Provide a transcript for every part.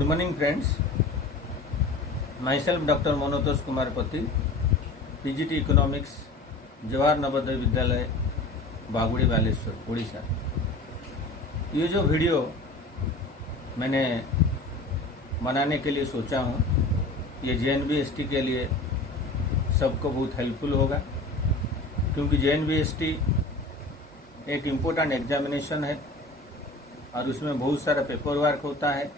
Good morning friends. Myself Dr. Monotosh Kumarpati, PGT Economics, Jawahar Navodaya विद्यालय बागुड़ी बालेश्वर उड़ीसा। ये जो वीडियो मैंने बनाने के लिए सोचा हूँ, ये JNBST के लिए सबको बहुत हेल्पफुल होगा, क्योंकि JNBST एक इम्पोर्टेंट एग्जामिनेशन है और उसमें बहुत सारा पेपर वर्क होता है,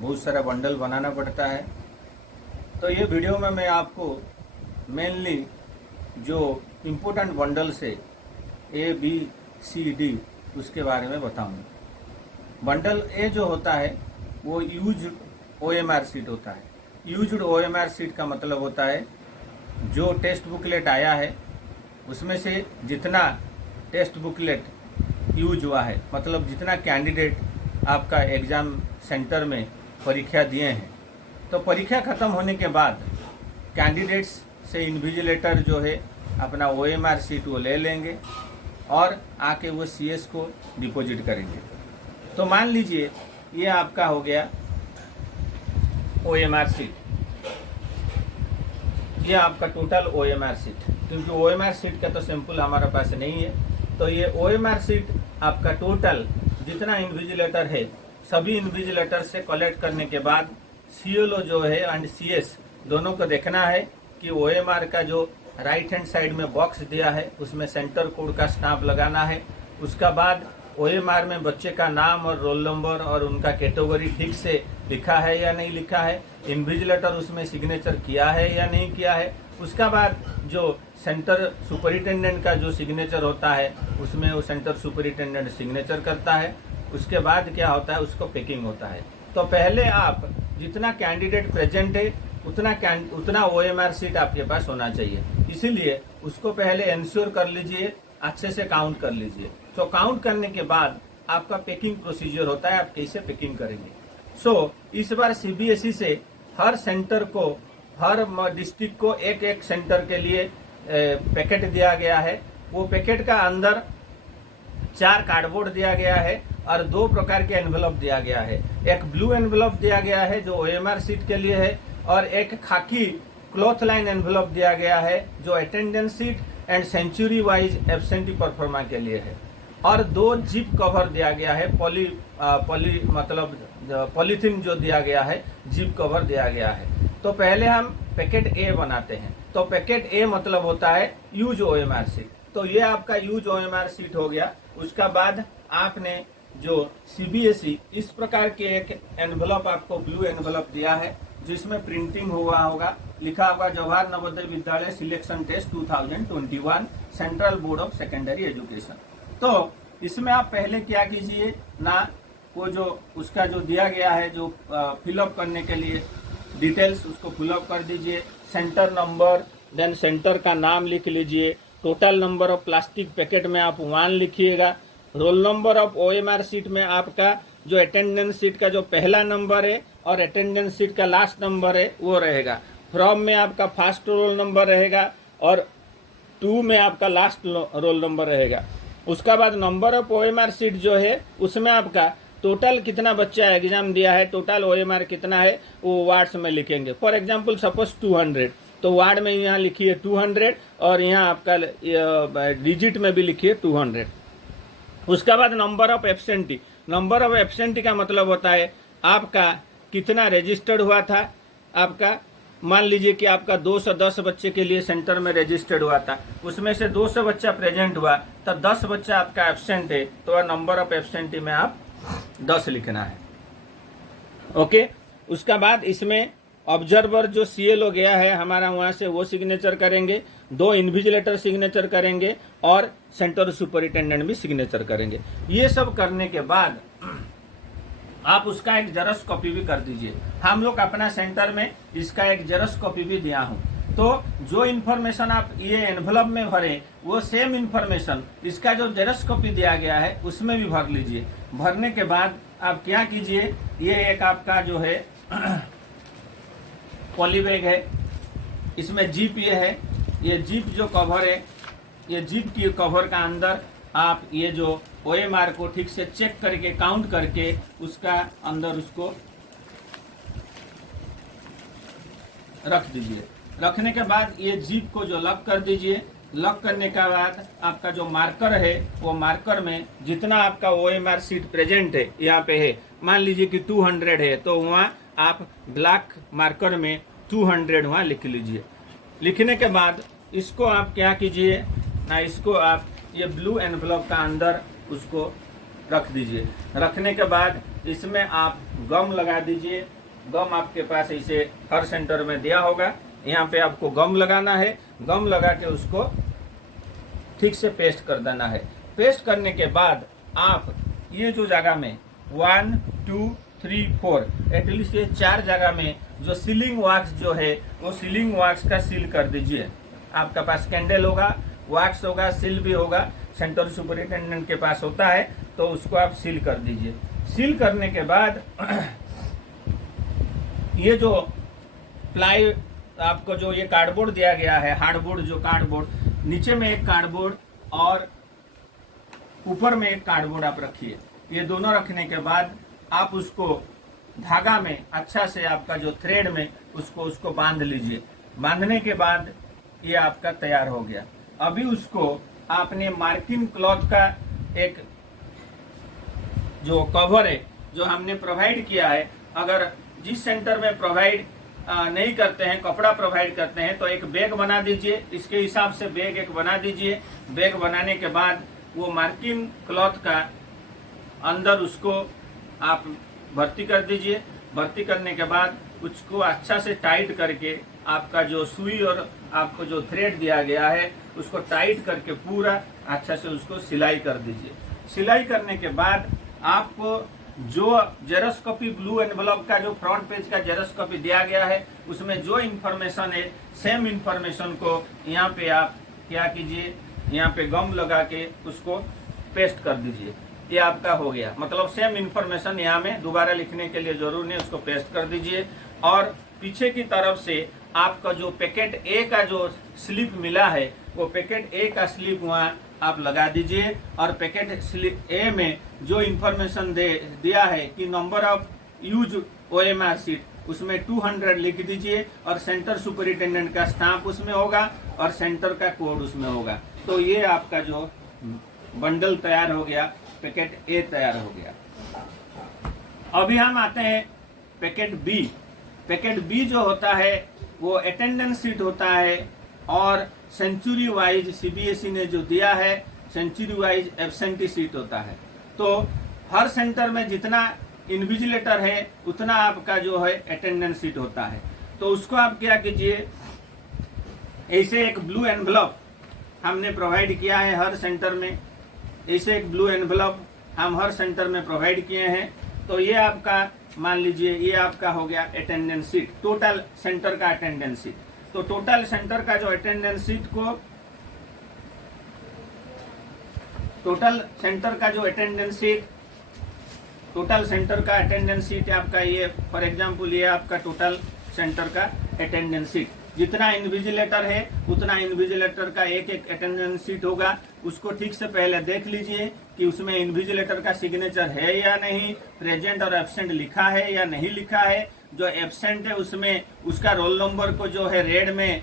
बहुत सारा बंडल बनाना पड़ता है। तो ये वीडियो में मैं आपको मेनली जो इम्पोर्टेंट बंडल्स है ABCD उसके बारे में बताऊंगा। बंडल ए जो होता है वो यूज्ड OMR सीट होता है। यूज्ड OMR सीट का मतलब होता है जो टेस्ट बुकलेट आया है उसमें से जितना टेस्ट बुकलेट यूज हुआ है, मतलब जितना कैंडिडेट आपका एग्ज़ाम सेंटर में परीक्षा दिए हैं, तो परीक्षा ख़त्म होने के बाद कैंडिडेट्स से इन्विजिलेटर जो है अपना OMR सीट वो ले लेंगे और आके वो CS को डिपॉजिट करेंगे। तो मान लीजिए ये आपका हो गया OMR सीट, ये आपका टोटल OMR सीट, क्योंकि OMR सीट का तो सैंपल हमारे पास नहीं है। तो ये OMR सीट आपका टोटल जितना इन्विजिलेटर है सभी इन्विजिलेटर से कलेक्ट करने के बाद CLO जो है एंड CS दोनों को देखना है कि OMR का जो राइट हैंड साइड में बॉक्स दिया है उसमें सेंटर कोड का स्टाम्प लगाना है। उसका बाद OMR में बच्चे का नाम और रोल नंबर और उनका कैटेगरी ठीक से लिखा है या नहीं लिखा है, इन्विजिलेटर उसमें सिग्नेचर किया है या नहीं किया है। उसका बाद जो सेंटर सुपरिटेंडेंट का जो सिग्नेचर होता है उसमें वो सेंटर सुपरिटेंडेंट सिग्नेचर करता है। उसके बाद क्या होता है, उसको पैकिंग होता है। तो पहले आप जितना कैंडिडेट प्रेजेंट है उतना OMR सीट आपके पास होना चाहिए, इसीलिए उसको पहले इंश्योर कर लीजिए, अच्छे से काउंट कर लीजिए। तो काउंट करने के बाद आपका पैकिंग प्रोसीजर होता है, आप कैसे पैकिंग करेंगे। इस बार CBSE से हर सेंटर को, हर डिस्ट्रिक्ट को एक एक सेंटर के लिए पैकेट दिया गया है। वो पैकेट का अंदर 4 कार्डबोर्ड दिया गया है और 2 प्रकार के एनवेलप दिया गया है। एक ब्लू एनवेलप दिया गया है जो OMR सीट के लिए है, और एक खाकी क्लॉथ लाइन एनवेलप दिया गया है जो attendance sheet and century wise absentee proforma के लिए है, और 2 जिप कवर दिया गया है। मतलब पॉलीथीन जो दिया गया है, जिप कवर दिया गया है। तो पहले हम पैकेट A बनाते हैं। तो पैकेट A मतलब होता है यूज OMR सीट। तो ये आपका यूज OMR सीट हो गया। उसका बाद आपने जो CBSE इस प्रकार के एक एनवेलप आपको ब्लू एनवेलप दिया है जिसमें प्रिंटिंग हुआ होगा, लिखा होगा Jawahar Navodaya Vidyalaya selection test 2021 Central Board of Secondary Education. तो इसमें आप पहले क्या कीजिए ना, वो जो उसका जो दिया गया है जो फिलअप करने के लिए डिटेल्स उसको फिलअप कर दीजिए। सेंटर नंबर, देन सेंटर का नाम लिख लीजिए। Total number of plastic packet में आप 1 लिखिएगा। Roll number of OMR seat में आपका जो अटेंडेंस सीट का जो पहला नंबर है और अटेंडेंस सीट का लास्ट नंबर है वो रहेगा। फ्रॉम में आपका फर्स्ट रोल नंबर रहेगा और 2 में आपका लास्ट रोल नंबर रहेगा। उसका बाद नंबर ऑफ OMR सीट जो है उसमें आपका टोटल कितना बच्चा एग्जाम दिया है, टोटल OMR कितना है वो वार्ड्स में लिखेंगे। फॉर एग्जाम्पल सपोज 200, तो वार्ड में यहाँ लिखिए 200 और यहाँ आपका डिजिट में भी लिखिए 200। उसका बाद number of absentee. Number of absentee का मतलब होता है आपका कितना रजिस्टर्ड हुआ था। आपका मान लीजिए कि आपका 210 बच्चे के लिए सेंटर में रजिस्टर्ड हुआ था, उसमें से 200 बच्चा प्रेजेंट हुआ, तो 10 बच्चा आपका एब्सेंट है, तो नंबर ऑफ एब्सेंटी में आप 10 लिखना है। ओके। उसका बाद इसमें ऑब्जर्वर जो CLO गया है हमारा वहां से वो सिग्नेचर करेंगे, 2 इन्विजिलेटर सिग्नेचर करेंगे और सेंटर सुपरिटेंडेंट भी सिग्नेचर करेंगे। ये सब करने के बाद आप उसका एक जेरॉक्स कॉपी भी कर दीजिए। हम लोग अपना सेंटर में इसका एक जेरॉक्स कॉपी भी दिया हूँ। तो जो इन्फॉर्मेशन आप ये एनवेलप में भरे वो सेम इन्फॉर्मेशन इसका जो जेरॉक्स कॉपी दिया गया है उसमें भी भर लीजिए। भरने के बाद आप क्या कीजिए, ये एक आपका जो है पॉली बैग है, इसमें जिप ये है, ये जिप जो कवर है, ये जिप की कवर का अंदर आप ये जो OMR को ठीक से चेक करके काउंट करके उसका अंदर उसको रख दीजिए। रखने के बाद ये जिप को जो लॉक कर दीजिए। लॉक करने के बाद आपका जो मार्कर है वो मार्कर में जितना आपका OMR शीट प्रेजेंट है यहाँ पे है, मान लीजिए कि 200 है, तो वहाँ आप ब्लैक मार्कर में 200 वहाँ लिख लीजिए। लिखने के बाद इसको आप क्या कीजिए ना, इसको आप ये ब्लू एनवलप का अंदर उसको रख दीजिए। रखने के बाद इसमें आप गम लगा दीजिए। गम आपके पास इसे हर सेंटर में दिया होगा, यहाँ पे आपको गम लगाना है। गम लगा के उसको ठीक से पेस्ट कर देना है। पेस्ट करने के बाद आप ये जो जगह में 1 2 3 4 एटलीस्ट ये 4 जगह में जो सीलिंग वैक्स जो है वो सीलिंग वैक्स का सील कर दीजिए। आपका पास कैंडल होगा, वैक्स होगा, सील भी होगा, सेंटर सुपरिटेंडेंट के पास होता है, तो उसको आप सील कर दीजिए। सील करने के बाद ये जो प्लाई आपको जो ये कार्डबोर्ड दिया गया है, हार्डबोर्ड जो कार्डबोर्ड, नीचे में एक कार्डबोर्ड और ऊपर में एक कार्डबोर्ड आप रखिए। ये दोनों रखने के बाद आप उसको धागा में अच्छा से आपका जो थ्रेड में उसको बांध लीजिए। बांधने के बाद ये आपका तैयार हो गया। अभी उसको आपने मार्किंग क्लॉथ का एक जो कवर है जो हमने प्रोवाइड किया है, अगर जिस सेंटर में प्रोवाइड नहीं करते हैं, कपड़ा प्रोवाइड करते हैं, तो एक बैग बना दीजिए। इसके हिसाब से बैग एक बना दीजिए। बैग बनाने के बाद वो मार्किंग क्लॉथ का अंदर उसको आप भर्ती कर दीजिए। भर्ती करने के बाद उसको अच्छा से टाइट करके आपका जो सुई और आपको जो थ्रेड दिया गया है उसको टाइट करके पूरा अच्छा से उसको सिलाई कर दीजिए। सिलाई करने के बाद आपको जो जेरॉक्स कॉपी ब्लू एनवलप का जो फ्रंट पेज का जेरॉक्स कॉपी दिया गया है उसमें जो इन्फॉर्मेशन है सेम इन्फॉर्मेशन को यहाँ पे आप क्या कीजिए, यहाँ पे गम लगा के उसको पेस्ट कर दीजिए। ये आपका हो गया, मतलब सेम इन्फॉर्मेशन यहाँ में दोबारा लिखने के लिए जरूर नहीं, उसको पेस्ट कर दीजिए। और पीछे की तरफ से आपका जो पैकेट ए का जो स्लिप मिला है वो पैकेट ए का स्लिप वहाँ आप लगा दीजिए। और पैकेट स्लिप ए में जो इन्फॉर्मेशन दिया है कि number of use OMR sheet, उसमें 200 लिख दीजिए और सेंटर सुपरिटेंडेंट का स्टाम्प उसमें होगा और सेंटर का कोड उसमें होगा। तो ये आपका जो बंडल तैयार हो गया, पैकेट ए तैयार हो गया। अभी हम आते हैं पैकेट बी। पैकेट बी जो होता है वो अटेंडेंस शीट होता है और सेंचुरी वाइज CBSE ने जो दिया है सेंचुरी वाइज एब्सेंटी शीट होता है। तो हर सेंटर में जितना इन्विजिलेटर है उतना आपका जो है अटेंडेंस शीट होता है। तो उसको आप क्या कीजिए, ऐसे एक ब्लू एनवलप हमने प्रोवाइड किया है हर सेंटर में। ऐसे एक ब्लू एनवलप हम हर सेंटर में प्रोवाइड किए हैं। तो ये आपका मान लीजिए ये आपका हो गया अटेंडेंस शीट, टोटल सेंटर का अटेंडेंस शीट। तो टोटल सेंटर का जो अटेंडेंस शीट को टोटल सेंटर का अटेंडेंस शीट आपका ये फॉर एग्जांपल ये आपका टोटल सेंटर का अटेंडेंस शीट। जितना इन्विजिलेटर है उतना इन्विजिलेटर का एक एक अटेंडेंस शीट होगा। उसको ठीक से पहले देख लीजिए कि उसमें इन्विजिलेटर का सिग्नेचर है या नहीं, प्रेजेंट और एब्सेंट लिखा है या नहीं लिखा है। जो एब्सेंट है उसमें उसका रोल नंबर को जो है रेड में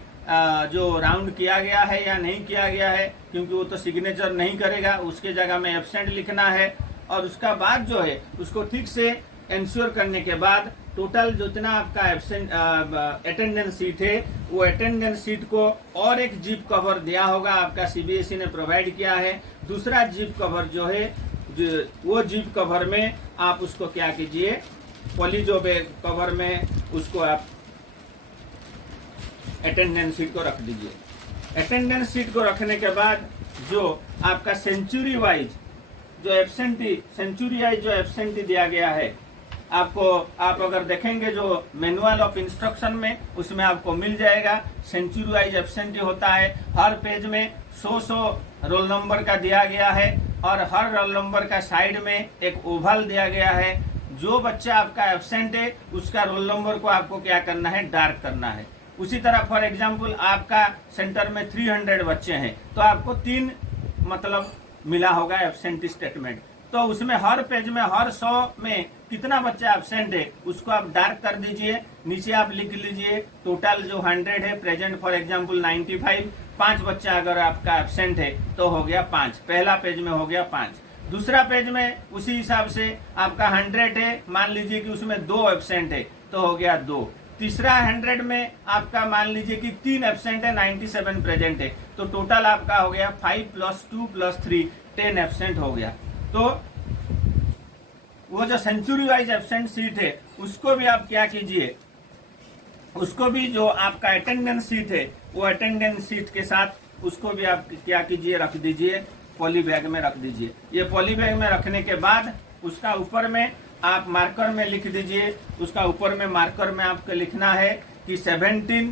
जो राउंड किया गया है या नहीं किया गया है, क्योंकि वो तो सिग्नेचर नहीं करेगा, उसके जगह में एब्सेंट लिखना है। और उसका बाद जो है उसको ठीक से इंश्योर करने के बाद टोटल जितना आपका एब्सेंट अटेंडेंस शीट है वो अटेंडेंस शीट को और एक जिप कवर दिया होगा, आपका CBSE ने प्रोवाइड किया है। दूसरा जिप कवर जो है वो जिप कवर में आप उसको क्या कीजिए, पॉली जो कवर में उसको आप अटेंडेंस शीट को रख दीजिए। अटेंडेंस शीट को रखने के बाद जो आपका सेंचुरी वाइज जो एब्सेंटी दिया गया है आपको, आप अगर देखेंगे जो मैनुअल ऑफ इंस्ट्रक्शन में उसमें आपको मिल जाएगा। सेंचुरी वाइज एब्सेंटी होता है, हर पेज में 100 रोल नंबर का दिया गया है और हर रोल नंबर का साइड में एक ओवल दिया गया है। जो बच्चा आपका एब्सेंट है उसका रोल नंबर को आपको क्या करना है, डार्क करना है। उसी तरह फॉर एग्जांपल आपका सेंटर में 300 बच्चे हैं तो आपको 3 मतलब मिला होगा एब्सेंटी स्टेटमेंट। तो उसमें हर पेज में हर 100 में कितना बच्चा एब्सेंट है उसको आप डार्क कर दीजिए। नीचे आप लिख लीजिए टोटल जो 100 है, प्रेजेंट फॉर एग्जांपल 95, 5 बच्चा अगर आपका एब्सेंट है तो हो गया 5, पहला पेज में हो गया 5। दूसरा पेज में उसी हिसाब से आपका 100 है, मान लीजिए कि उसमें 2 एब्सेंट है तो हो गया 2। तीसरा 100 में आपका मान लीजिए कि 3 एब्सेंट है, 97 प्रेजेंट है, तो टोटल आपका हो गया 5 + 2 + 3 10 एब्सेंट हो गया। तो वो जो सेंचुरी वाइज एब्सेंट सीट है उसको भी आप क्या कीजिए, उसको भी जो आपका अटेंडेंस सीट है वो अटेंडेंस सीट के साथ उसको भी आप क्या कीजिए, रख दीजिए, पॉली बैग में रख दीजिए। ये पॉली बैग में रखने के बाद उसका ऊपर में आप मार्कर में लिख दीजिए। उसका ऊपर में मार्कर में आपको लिखना है कि 17,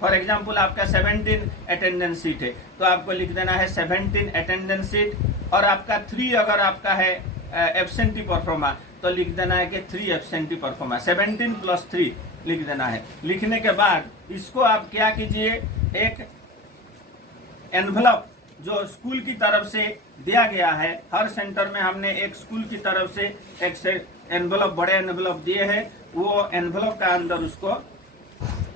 फॉर एग्जांपल आपका 17 अटेंडेंस सीट है तो आपको लिख देना है 17 अटेंडेंस सीट, और आपका 3 अगर आपका है एब्सेंटी परफॉर्मा तो लिख देना है कि 3 एब्सेंटी परफॉर्मा, 17 + 3 लिख देना है। लिखने के बाद इसको आप क्या कीजिए, एक एनवलप जो स्कूल की तरफ से दिया गया है, हर सेंटर में हमने एक स्कूल की तरफ से एक एनवलप, बड़े एनवलप दिए हैं, वो एनवलप का अंदर उसको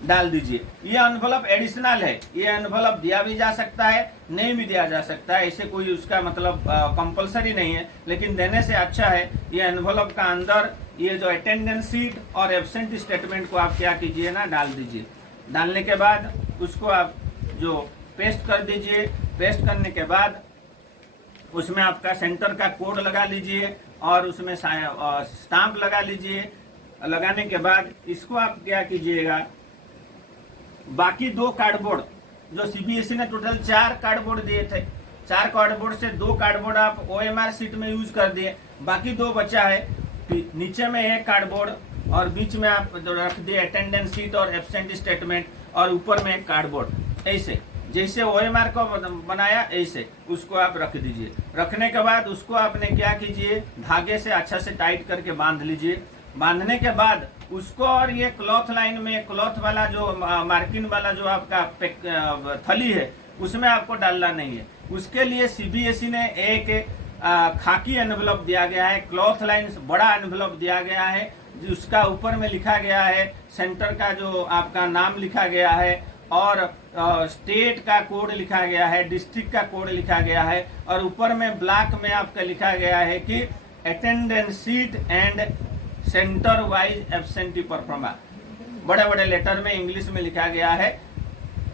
डाल दीजिए। ये एनवलप एडिशनल है, ये एनवलप दिया भी जा सकता है, नहीं भी दिया जा सकता है, ऐसे कोई उसका मतलब कंपलसरी नहीं है, लेकिन देने से अच्छा है। ये एनवलप का अंदर ये जो अटेंडेंस सीट और एब्सेंट स्टेटमेंट को आप क्या कीजिए ना, डाल दीजिए। डालने के बाद उसको आप जो पेस्ट कर दीजिए। पेस्ट करने के बाद उसमें आपका सेंटर का कोड लगा लीजिए और उसमें स्टाम्प लगा लीजिए। लगाने के बाद इसको आप क्या कीजिएगा, बाकी 2 कार्डबोर्ड जो सीबीएसई ने टोटल 4 कार्डबोर्ड दिए थे, 4 कार्डबोर्ड से 2 कार्डबोर्ड आप ओएमआर सीट में यूज कर दिए, बाकी 2 बचा है। नीचे में 1 कार्डबोर्ड और बीच में आप रख दिए अटेंडेंस सीट और एब्सेंट स्टेटमेंट, और ऊपर में 1 कार्डबोर्ड। ऐसे जैसे ओएमआर को बनाया ऐसे उसको आप रख दीजिए। रखने के बाद उसको आपने क्या कीजिए, धागे से अच्छा से टाइट करके बांध लीजिए। बांधने के बाद उसको और ये क्लॉथ लाइन में, क्लॉथ वाला जो मार्किंग वाला जो आपका थली है उसमें आपको डालना नहीं है। उसके लिए सीबीएसई ने एक खाकी एनवलप दिया गया है, क्लॉथ लाइन बड़ा एनवलप दिया गया है, उसका ऊपर में लिखा गया है सेंटर का जो आपका नाम लिखा गया है, और स्टेट का कोड लिखा गया है, डिस्ट्रिक्ट का कोड लिखा गया है, और ऊपर में ब्लैक में आपका लिखा गया है कि attendance sheet and centre wise absentee pro forma. बड़े बड़े लेटर में इंग्लिश में लिखा गया है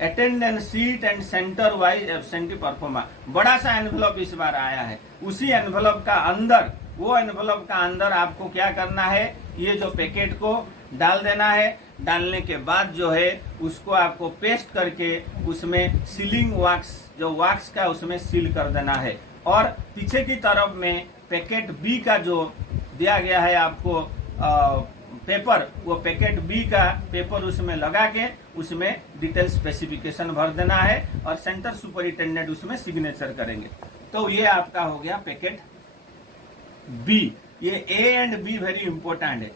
attendance sheet and centre wise absentee pro forma. बड़ा सा एनवलप इस बार आया है। उसी एनवलप का अंदर, वो एनवलप का अंदर आपको क्या करना है, ये जो पैकेट को डाल देना है। डालने के बाद जो है उसको आपको पेस्ट करके उसमें सीलिंग वैक्स, जो वैक्स का उसमें सील कर देना है। और पीछे की तरफ में पैकेट बी का जो दिया गया है आपको पेपर, वो पैकेट बी का पेपर उसमें लगा के उसमें डिटेल स्पेसिफिकेशन भर देना है और सेंटर सुपरिटेंडेंट उसमें सिग्नेचर करेंगे। तो ये आपका हो गया पैकेट बी। ये A and be very important है।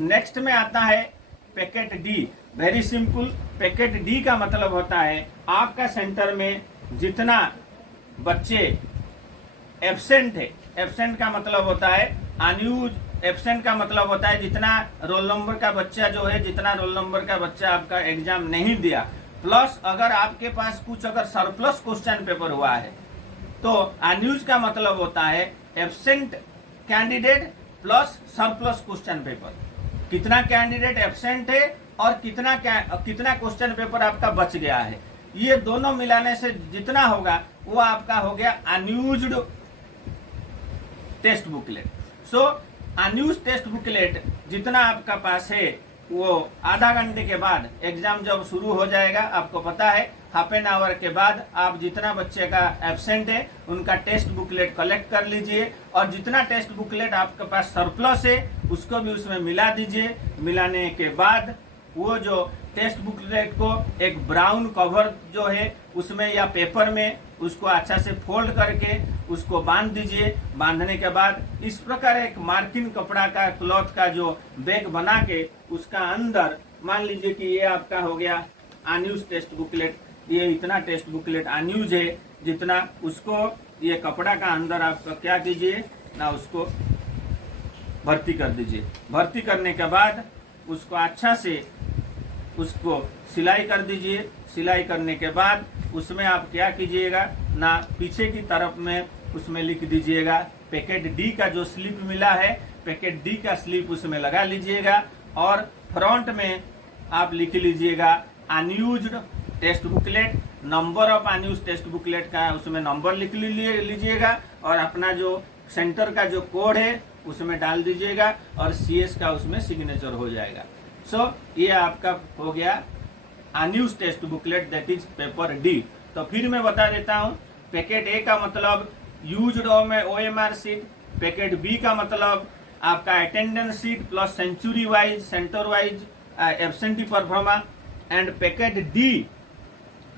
नेक्स्ट में आता है packet D. Very simple, packet D का मतलब होता है आपका सेंटर में जितना बच्चे एब्सेंट है, एब्सेंट का मतलब होता है अनयूज, एब्सेंट का मतलब होता है जितना रोल नंबर का बच्चा जो है, जितना रोल नंबर का बच्चा आपका एग्जाम नहीं दिया, प्लस अगर आपके पास कुछ अगर सरप्लस क्वेश्चन पेपर हुआ है, तो अनयूज का मतलब होता है absent candidate plus surplus question paper. कितना कैंडिडेट एब्सेंट है और कितना क्वेश्चन पेपर आपका बच गया है, ये दोनों मिलाने से जितना होगा वो आपका हो गया अनयूज्ड टेस्ट बुकलेट। सो अनयूज टेस्ट बुकलेट जितना आपका पास है, वो आधा घंटे के बाद एग्जाम जब शुरू हो जाएगा, आपको पता है हाफ एन आवर के बाद आप जितना बच्चे का एब्सेंट है उनका टेस्ट बुकलेट कलेक्ट कर लीजिए, और जितना टेस्ट बुकलेट आपके पास सरप्लस है उसको भी उसमें मिला दीजिए। मिलाने के बाद वो जो टेस्ट बुकलेट को एक ब्राउन कवर जो है उसमें या पेपर में उसको अच्छा से फोल्ड करके उसको बांध दीजिए। बांधने के बाद इस प्रकार एक मार्किंग कपड़ा का, क्लॉथ का जो बैग बना के उसका अंदर मान लीजिए कि ये आपका हो गया अनयूज टेस्ट बुकलेट, ये इतना टेस्ट बुकलेट अनयूज है जितना, उसको ये कपड़ा का अंदर आप क्या कीजिए ना, उसको भर्ती कर दीजिए। भर्ती करने के बाद उसको अच्छा से उसको सिलाई कर दीजिए। सिलाई करने के बाद उसमें आप क्या कीजिएगा ना, पीछे की तरफ में उसमें लिख दीजिएगा पैकेट डी का जो स्लिप मिला है, पैकेट डी का स्लिप उसमें लगा लीजिएगा। और फ्रंट में आप लिख लीजिएगा unused test booklet, number of unused test booklet का उसमें नंबर लिख लीजिएगा और अपना जो सेंटर का जो कोड है उसमें डाल दीजिएगा और CS का उसमें सिग्नेचर हो जाएगा। सो ये आपका हो गया unused test booklet, that is paper D. तो फिर मैं बता देता हूँ, पैकेट ए का मतलब used OMR sheet, packet B का मतलब आपका attendance sheet plus century wise centre wise absentee proforma, and packet D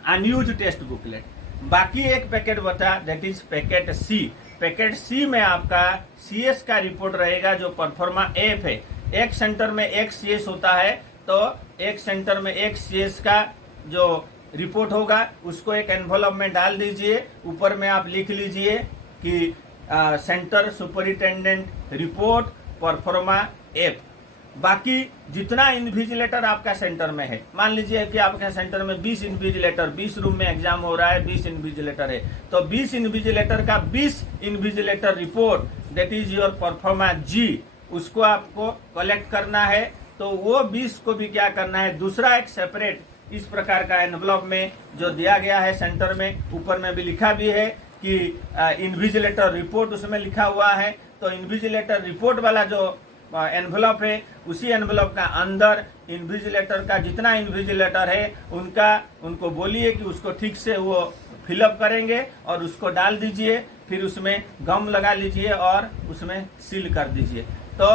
unused test booklet. बाकी एक पैकेट बता, that is packet C. Packet C में आपका CS का रिपोर्ट रहेगा जो परफॉर्मा एफ है। एक सेंटर में एक CS होता है, तो एक सेंटर में एक CS का जो रिपोर्ट होगा उसको एक एनवलप में डाल दीजिए। ऊपर में आप लिख लीजिए कि centre superintendent report pro forma F. बाकी जितना इन्विजिलेटर आपका सेंटर में है, मान लीजिए कि आपके सेंटर में 20 इन्विजिलेटर, 20 रूम में एग्जाम हो रहा है, 20 इन्विजिलेटर है, तो 20 इन्विजिलेटर का 20 invigilator report, that is your proforma जी, उसको आपको कलेक्ट करना है। तो वो 20 को भी क्या करना है, दूसरा एक सेपरेट इस प्रकार का एनवलप में जो दिया गया है सेंटर में, ऊपर में भी लिखा भी है कि इन्विजिलेटर रिपोर्ट उसमें लिखा हुआ है। तो इन्विजिलेटर रिपोर्ट वाला जो एनवलप है, उसी एनवलप का अंदर इन्विजिलेटर का जितना इन्विजिलेटर है उनको बोलिए कि उसको ठीक से वो फिलअप करेंगे और उसको डाल दीजिए। फिर उसमें गम लगा लीजिए और उसमें सील कर दीजिए। तो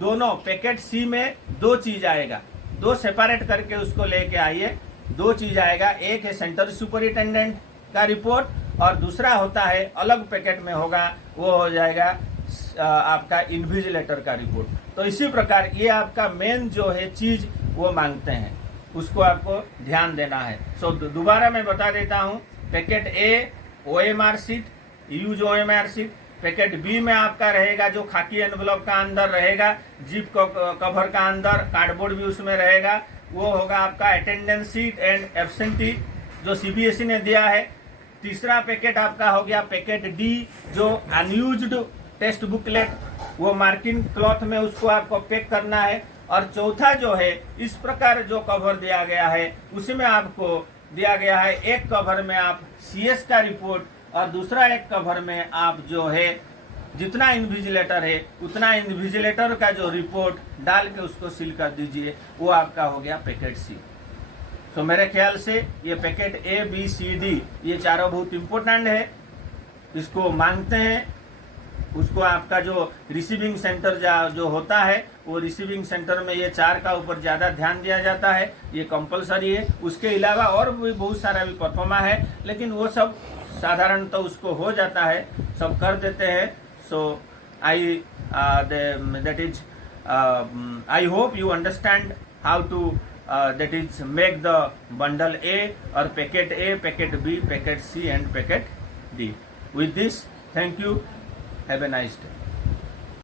दोनों पैकेट सी में दो चीज आएगा, दो सेपरेट करके उसको लेके आइए। दो चीज आएगा, एक है सेंटर सुपरिटेंडेंट का रिपोर्ट और दूसरा होता है अलग पैकेट में होगा, वो हो जाएगा आपका इन्विजिलेटर का रिपोर्ट। तो इसी प्रकार ये आपका मेन जो है चीज वो मांगते हैं, उसको आपको ध्यान देना है। सो दोबारा मैं बता देता हूँ, packet A OMR sheet, use OMR sheet. Packet B में आपका रहेगा जो खाकी एनवलप का अंदर रहेगा, जिप कवर का अंदर कार्डबोर्ड भी उसमें रहेगा, वो होगा आपका अटेंडेंस सीट एंड एब्सेंटी जो CBSE ने दिया है। तीसरा पैकेट आपका हो गया पैकेट डी जो अनयूज्ड टेस्ट बुकलेट, वो मार्किंग क्लॉथ में उसको आपको पैक करना है। और चौथा जो है इस प्रकार जो कवर दिया गया है उसी में आपको दिया गया है, एक कवर में आप CS का रिपोर्ट और दूसरा एक कवर में आप जो है जितना इन्विजिलेटर है उतना इन्विजिलेटर का जो रिपोर्ट डाल के उसको सील कर दीजिए, वो आपका हो गया पैकेट सी। तो मेरे ख्याल से ये पैकेट ABCD ये चारों बहुत इम्पोर्टेंट है, इसको मांगते हैं। उसको आपका जो रिसीविंग सेंटर जो होता है वो रिसीविंग सेंटर में ये 4 का ऊपर ज़्यादा ध्यान दिया जाता है, ये कंपलसरी है। उसके अलावा और भी बहुत सारा भी परफॉर्मा है, लेकिन वो सब साधारण तो उसको हो जाता है, सब कर देते हैं। So I hope you understand how to that is make the bundle A or packet A, packet B, packet C and packet D. With this, thank you. Have a nice day.